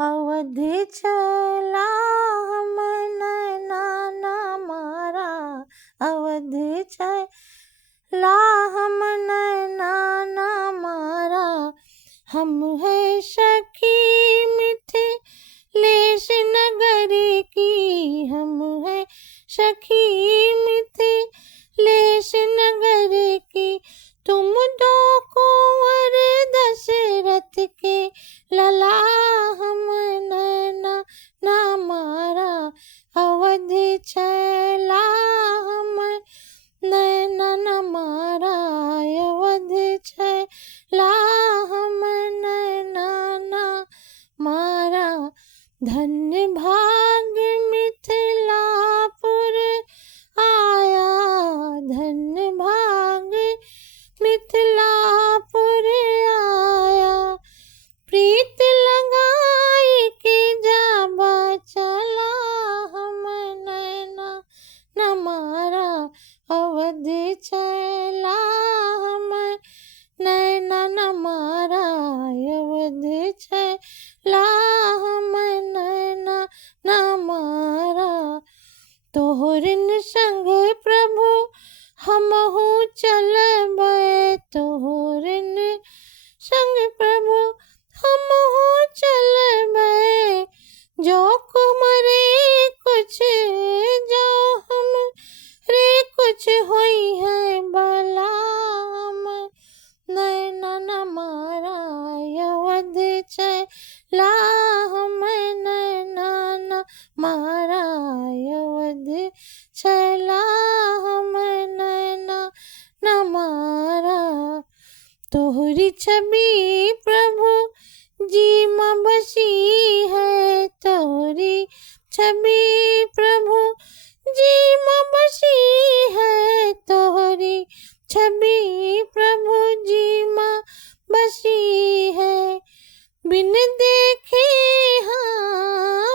अवध चला हम नैना न मारा, अवध चला हम नैना न मारा। हम है सखी मिथिलेश नगर की, हम है सखी मिथिलेश नगर की। तुम दो कुंवर दशरथ के लला, हम नैना न मारा। अवध चला हम नैना न मारा, अवध चला हम नैना न मारा। धन्य भाग मिथिलापुर आया, धन्य भाग मिथिलापुर आया। प्रीत लगाई के जाबा चला, हम नैना न मारा। अवध चला हम नैना न मारा, अवध चला हम नैना न मारा। तोहरिन संग प्रभु हमहु चलबै, तोहरिन संग प्रभु हमहु चलबै। जो कुमरे कुछ जो हम रे कुछ होई है भला, हम नैना न मारा। अवध चला हम नैना न मारा, अवध चला हम नैना न मारा। तोहरी छवि प्रभु जी में बसी है, तोहरी छवि प्रभु जी में बसी है, तोहरी छवि प्रभु जी में बसी है। बिन देखे हाँ